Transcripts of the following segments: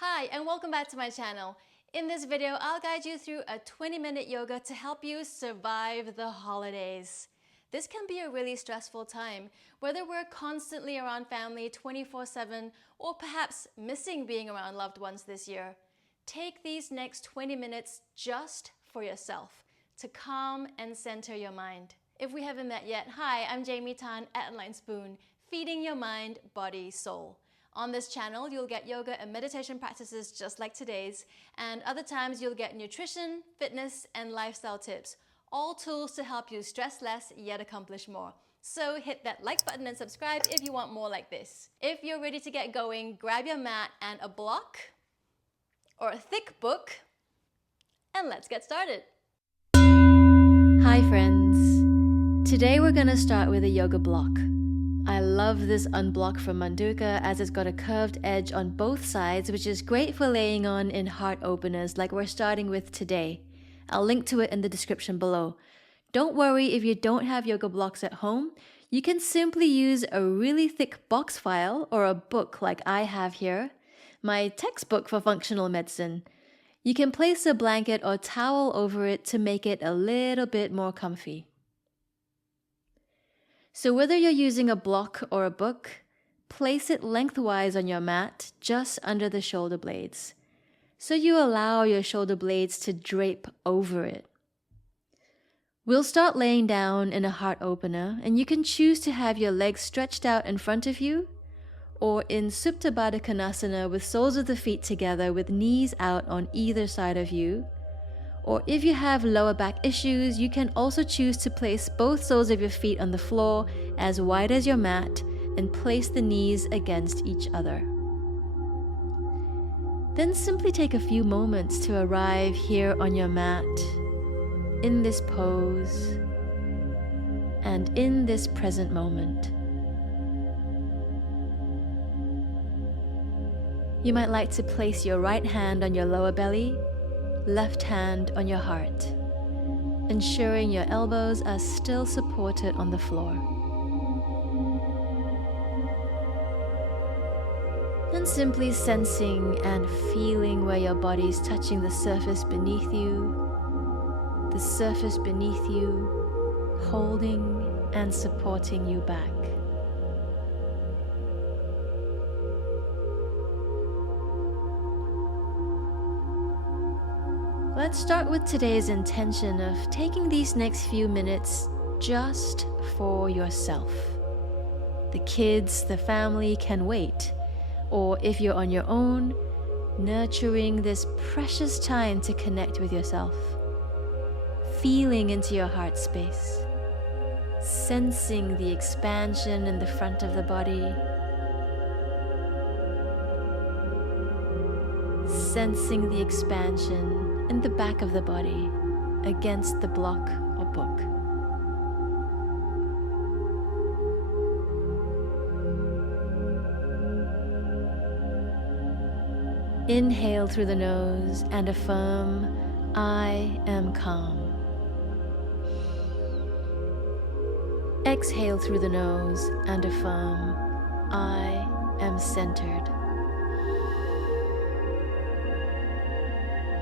Hi, and welcome back to my channel. In this video, I'll guide you through a 20-minute yoga to help you survive the holidays. This can be a really stressful time, whether we're constantly around family 24/7 or perhaps missing being around loved ones this year. Take these next 20 minutes just for yourself to calm and center your mind. If we haven't met yet, hi, I'm Jaime at Enlightened, feeding your mind, body, soul. On this channel, you'll get yoga and meditation practices just like today's, and other times you'll get nutrition, fitness, and lifestyle tips, all tools to help you stress less yet accomplish more. So hit that like button and subscribe if you want more like this. If you're ready to get going, grab your mat and a block or a thick book, and let's get started. Hi friends. Today we're gonna start with a yoga block. I love this unblock from Manduka as it's got a curved edge on both sides, which is great for laying on in heart openers like we're starting with today. I'll link to it in the description below. Don't worry if you don't have yoga blocks at home. You can simply use a really thick box file or a book like I have here, my textbook for functional medicine. You can place a blanket or towel over it to make it a little bit more comfy. So whether you're using a block or a book, place it lengthwise on your mat, just under the shoulder blades, so you allow your shoulder blades to drape over it. We'll start laying down in a heart opener, and you can choose to have your legs stretched out in front of you, or in Supta Baddha Konasana with soles of the feet together with knees out on either side of you. Or if you have lower back issues, you can also choose to place both soles of your feet on the floor as wide as your mat and place the knees against each other. Then simply take a few moments to arrive here on your mat, in this pose, and in this present moment. You might like to place your right hand on your lower belly, left hand on your heart, ensuring your elbows are still supported on the floor. And simply sensing and feeling where your body is touching the surface beneath you, holding and supporting you back. Let's start with today's intention of taking these next few minutes just for yourself. The kids, the family can wait. Or if you're on your own, nurturing this precious time to connect with yourself. Feeling into your heart space. Sensing the expansion in the front of the body. Sensing the expansion in the back of the body against the block or book. Inhale through the nose and affirm, I am calm. Exhale through the nose and affirm, I am centered.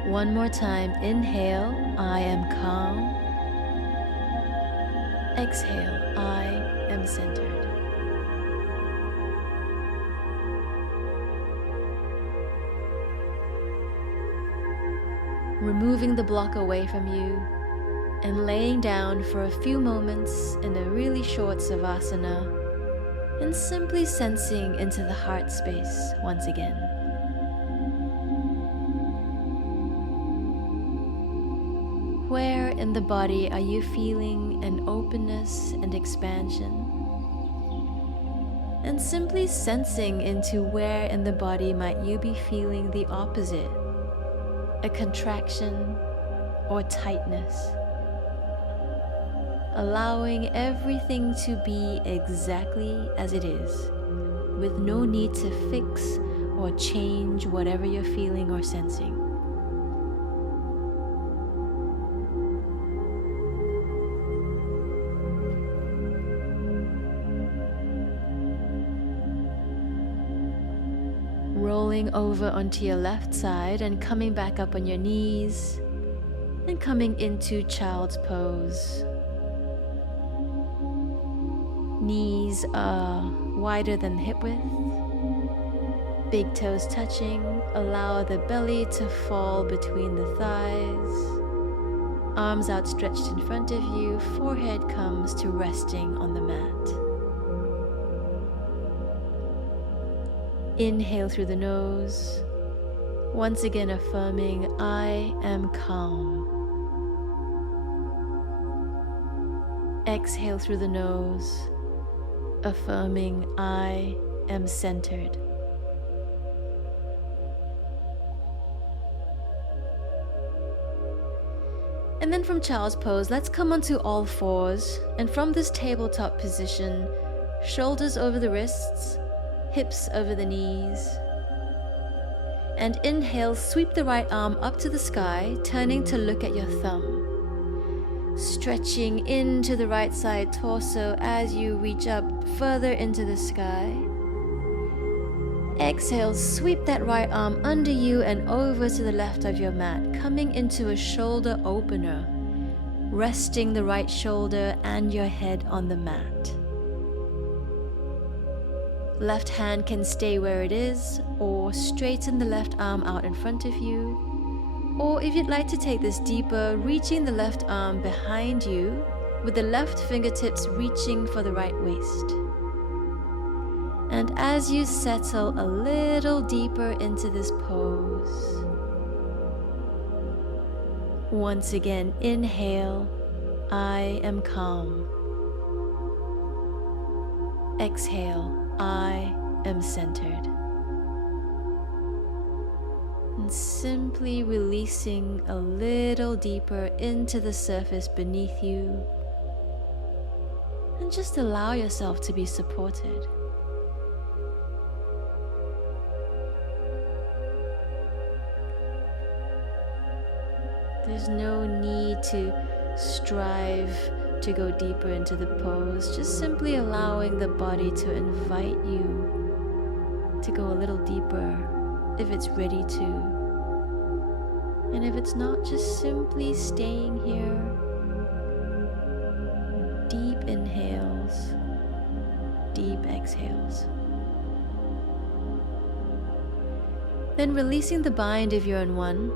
One more time, inhale, I am calm. Exhale, I am centered. Removing the block away from you and laying down for a few moments in a really short savasana and simply sensing into the heart space once again. Where in the body are you feeling an openness and expansion? And simply sensing into where in the body might you be feeling the opposite, a contraction or tightness. Allowing everything to be exactly as it is, with no need to fix or change whatever you're feeling or sensing. rolling over onto your left side and coming back up on your knees and coming into child's pose. Knees are wider than hip width. Big toes touching. Allow the belly to fall between the thighs. Arms outstretched in front of you. Forehead comes to resting on the mat. Inhale through the nose. Once again affirming, I am calm. Exhale through the nose, affirming, I am centered. And then from child's pose, let's come onto all fours, and from this tabletop position, shoulders over the wrists, hips over the knees. And inhale, sweep the right arm up to the sky, turning to look at your thumb. Stretching into the right side torso as you reach up further into the sky. Exhale, sweep that right arm under you and over to the left of your mat, coming into a shoulder opener, resting the right shoulder and your head on the mat. Left hand can stay where it is, or straighten the left arm out in front of you. Or if you'd like to take this deeper, reaching the left arm behind you, with the left fingertips reaching for the right waist. And as you settle a little deeper into this pose, once again, inhale, I am calm. Exhale, I am centered. And simply releasing a little deeper into the surface beneath you. And just allow yourself to be supported. There's no need to strive to go deeper into the pose, just simply allowing the body to invite you to go a little deeper if it's ready to. And if it's not, just simply staying here. Deep inhales, deep exhales. Then releasing the bind if you're in one.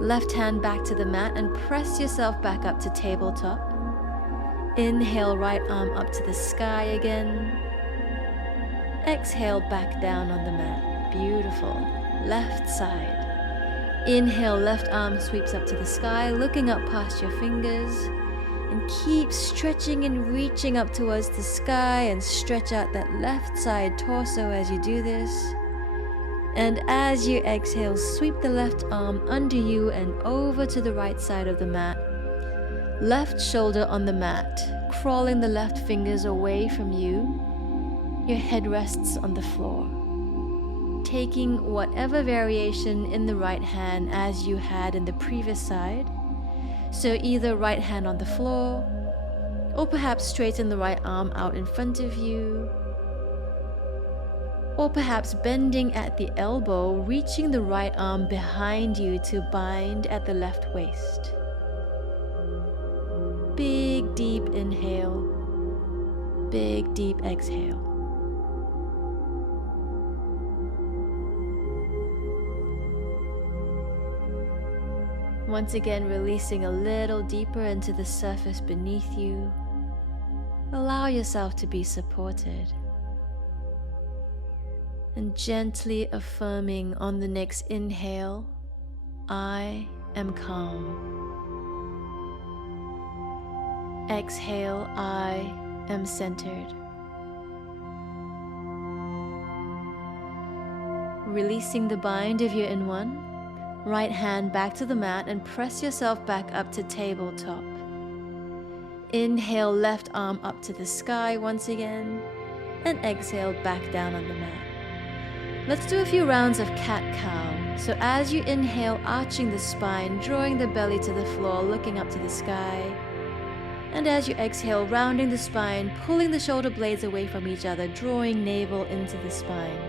Left hand back to the mat and press yourself back up to tabletop. Inhale, right arm up to the sky again. Exhale, back down on the mat. Beautiful. Left side. Inhale, left arm sweeps up to the sky, looking up past your fingers. And keep stretching and reaching up towards the sky, and stretch out that left side torso as you do this. And as you exhale, sweep the left arm under you and over to the right side of the mat. Left shoulder on the mat, crawling the left fingers away from you. Your head rests on the floor. Taking whatever variation in the right hand as you had in the previous side. So either right hand on the floor, or perhaps straighten the right arm out in front of you. Or perhaps bending at the elbow, reaching the right arm behind you to bind at the left waist. Big deep inhale, big deep exhale. Once again, releasing a little deeper into the surface beneath you. Allow yourself to be supported. And gently affirming on the next inhale, I am calm. Exhale, I am centered. Releasing the bind if you're in one. Right hand back to the mat and press yourself back up to tabletop. Inhale, left arm up to the sky once again. And exhale, back down on the mat. Let's do a few rounds of cat-cow. So as you inhale, arching the spine, drawing the belly to the floor, looking up to the sky. And as you exhale, rounding the spine, pulling the shoulder blades away from each other, drawing navel into the spine.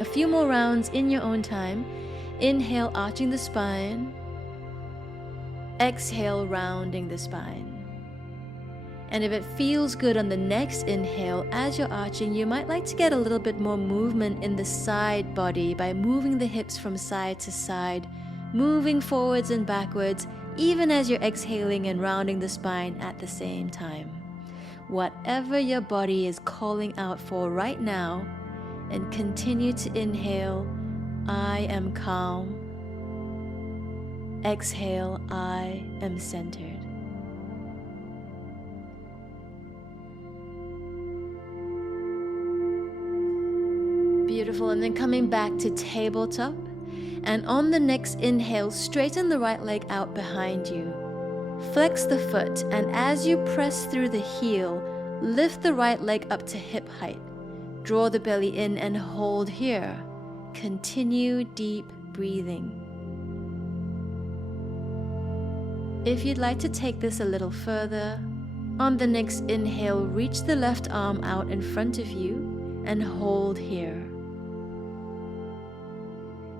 A few more rounds in your own time. Inhale, arching the spine. Exhale, rounding the spine. And if it feels good on the next inhale, as you're arching, you might like to get a little bit more movement in the side body by moving the hips from side to side, moving forwards and backwards, even as you're exhaling and rounding the spine at the same time. Whatever your body is calling out for right now, and continue to inhale, I am calm. Exhale, I am centered. Beautiful, and then coming back to tabletop. And on the next inhale, straighten the right leg out behind you. Flex the foot, and as you press through the heel, lift the right leg up to hip height. Draw the belly in and hold here. Continue deep breathing. If you'd like to take this a little further, on the next inhale, reach the left arm out in front of you and hold here.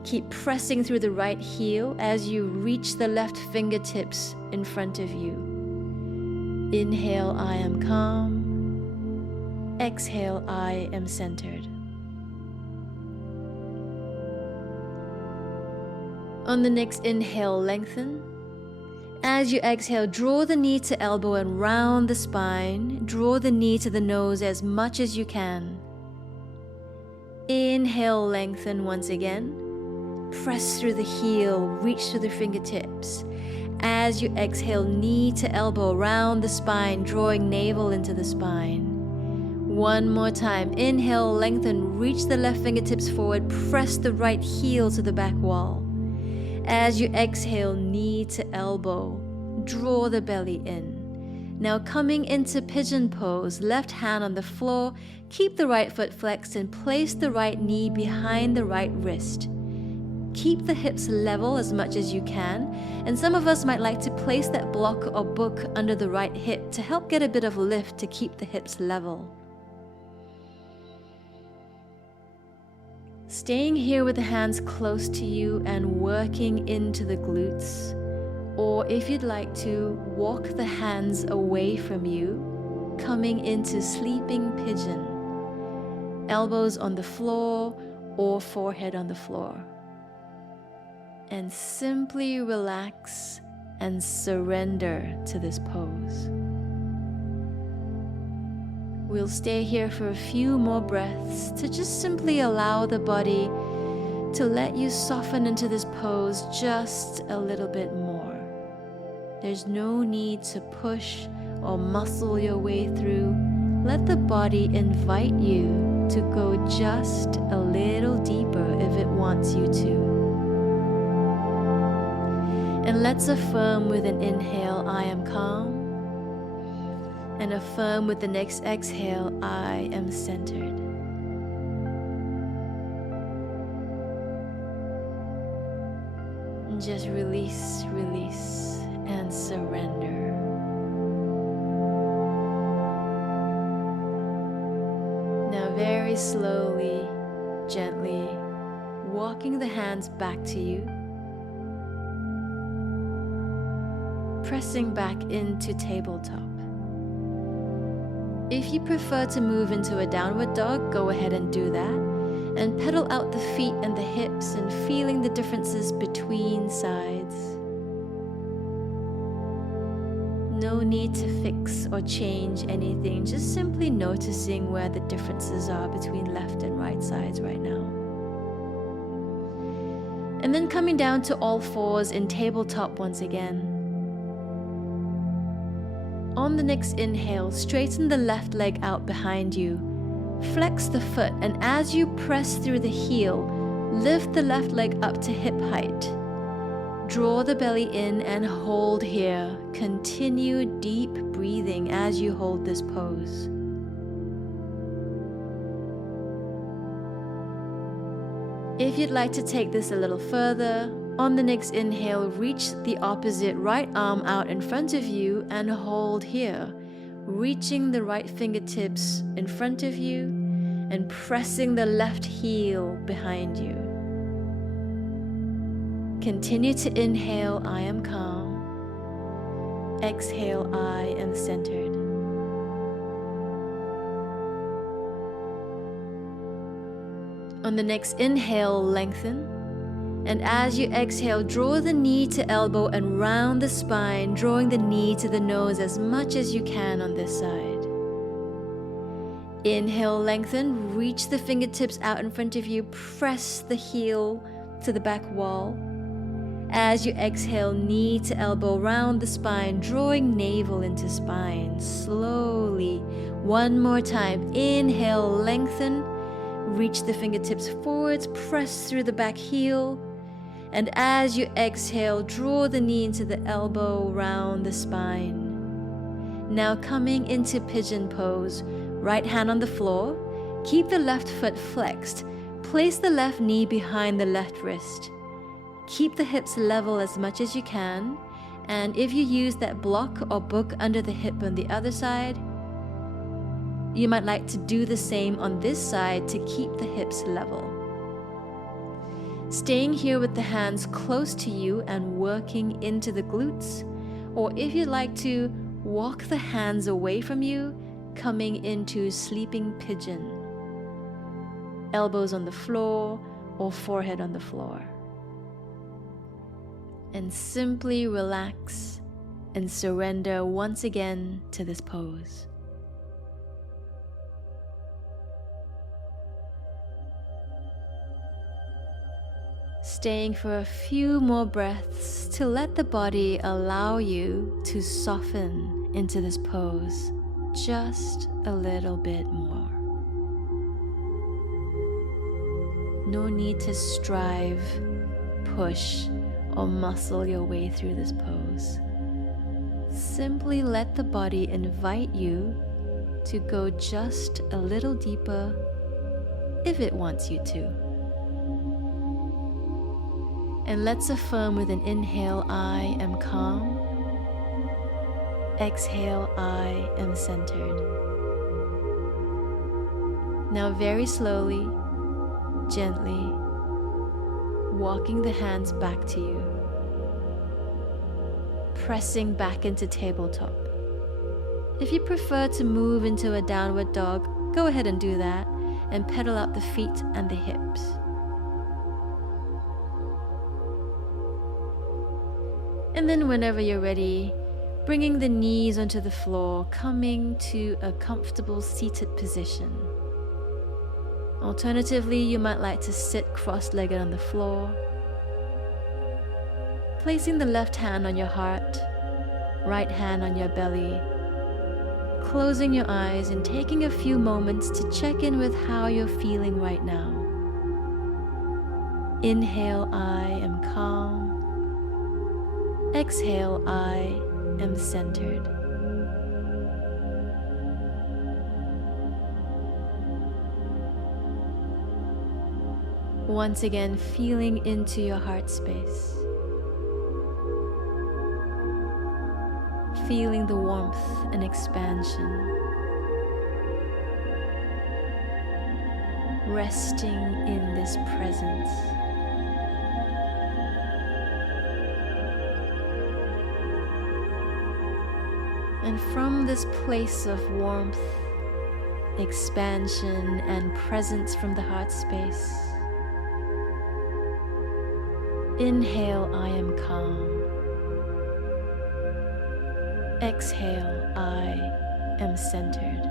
Keep pressing through the right heel as you reach the left fingertips in front of you. Inhale, I am calm. Exhale, I am centered. On the next inhale, lengthen. As you exhale, draw the knee to elbow and round the spine. Draw the knee to the nose as much as you can. Inhale, lengthen once again. Press through the heel, reach through the fingertips. As you exhale, knee to elbow, round the spine, drawing navel into the spine. One more time. Inhale, lengthen, reach the left fingertips forward, press the right heel to the back wall. As you exhale, knee to elbow, draw the belly in. Now coming into pigeon pose, left hand on the floor, keep the right foot flexed and place the right knee behind the right wrist. Keep the hips level as much as you can, and some of us might like to place that block or book under the right hip to help get a bit of lift to keep the hips level. Staying here with the hands close to you and working into the glutes, or if you'd like to, walk the hands away from you, coming into sleeping pigeon. Elbows on the floor or forehead on the floor. And simply relax and surrender to this pose. We'll stay here for a few more breaths to just simply allow the body to let you soften into this pose just a little bit more. There's no need to push or muscle your way through. Let the body invite you to go just a little deeper if it wants you to. And let's affirm with an inhale, I am calm. And affirm with the next exhale, I am centered. And just release, release, and surrender. Now very slowly, gently, walking the hands back to you. Pressing back into tabletop. If you prefer to move into a downward dog, go ahead and do that. And pedal out the feet and the hips and feeling the differences between sides. No need to fix or change anything, just simply noticing where the differences are between left and right sides right now. And then coming down to all fours in tabletop once again. On the next inhale, straighten the left leg out behind you. Flex the foot, and as you press through the heel, lift the left leg up to hip height. Draw the belly in and hold here. Continue deep breathing as you hold this pose. If you'd like to take this a little further, on the next inhale, reach the opposite right arm out in front of you and hold here, reaching the right fingertips in front of you. and pressing the left heel behind you. Continue to inhale, I am calm. Exhale, I am centered. On the next inhale, lengthen. And as you exhale, draw the knee to elbow and round the spine, drawing the knee to the nose as much as you can on this side. Inhale, lengthen, reach the fingertips out in front of you, press the heel to the back wall. As you exhale, knee to elbow, round the spine, drawing navel into spine, slowly. One more time, inhale, lengthen, reach the fingertips forwards, press through the back heel. And as you exhale, draw the knee into the elbow, round the spine. Now coming into pigeon pose, right hand on the floor, keep the left foot flexed, place the left knee behind the left wrist. Keep the hips level as much as you can, and if you use that block or book under the hip on the other side, you might like to do the same on this side to keep the hips level. Staying here with the hands close to you and working into the glutes, or if you'd like to, walk the hands away from you, coming into sleeping pigeon. Elbows on the floor or forehead on the floor. And simply relax and surrender once again to this pose. Staying for a few more breaths to let the body allow you to soften into this pose just a little bit more. No need to strive, push, or muscle your way through this pose. Simply let the body invite you to go just a little deeper if it wants you to. And let's affirm with an inhale, I am calm. Exhale, I am centered. Now very slowly, gently, walking the hands back to you. Pressing back into tabletop. If you prefer to move into a downward dog, go ahead and do that, and pedal out the feet and the hips. And then whenever you're ready, bringing the knees onto the floor, coming to a comfortable seated position. Alternatively, you might like to sit cross-legged on the floor, placing the left hand on your heart, right hand on your belly, closing your eyes and taking a few moments to check in with how you're feeling right now. Inhale, I am calm. Exhale, I am centered. Once again, feeling into your heart space. Feeling the warmth and expansion. Resting in this presence. And from this place of warmth, expansion, and presence from the heart space, inhale, I am calm. Exhale, I am centered.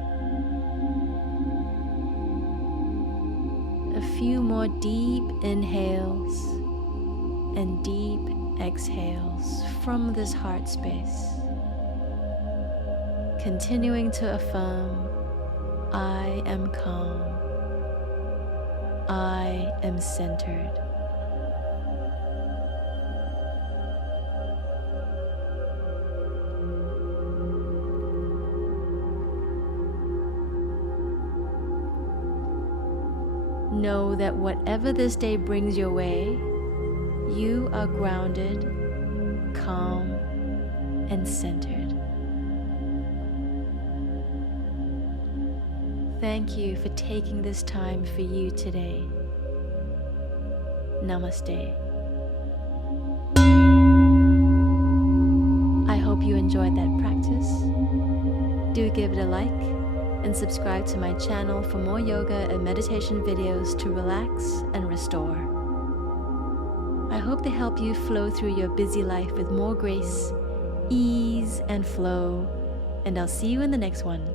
A few more deep inhales and deep exhales from this heart space. Continuing to affirm, I am calm. I am centered. Know that whatever this day brings your way, you are grounded, calm, and centered. thank you for taking this time for you today. Namaste. I hope you enjoyed that practice. Do give it a like and subscribe to my channel for more yoga and meditation videos to relax and restore. I hope they help you flow through your busy life with more grace, ease, and flow, and I'll see you in the next one.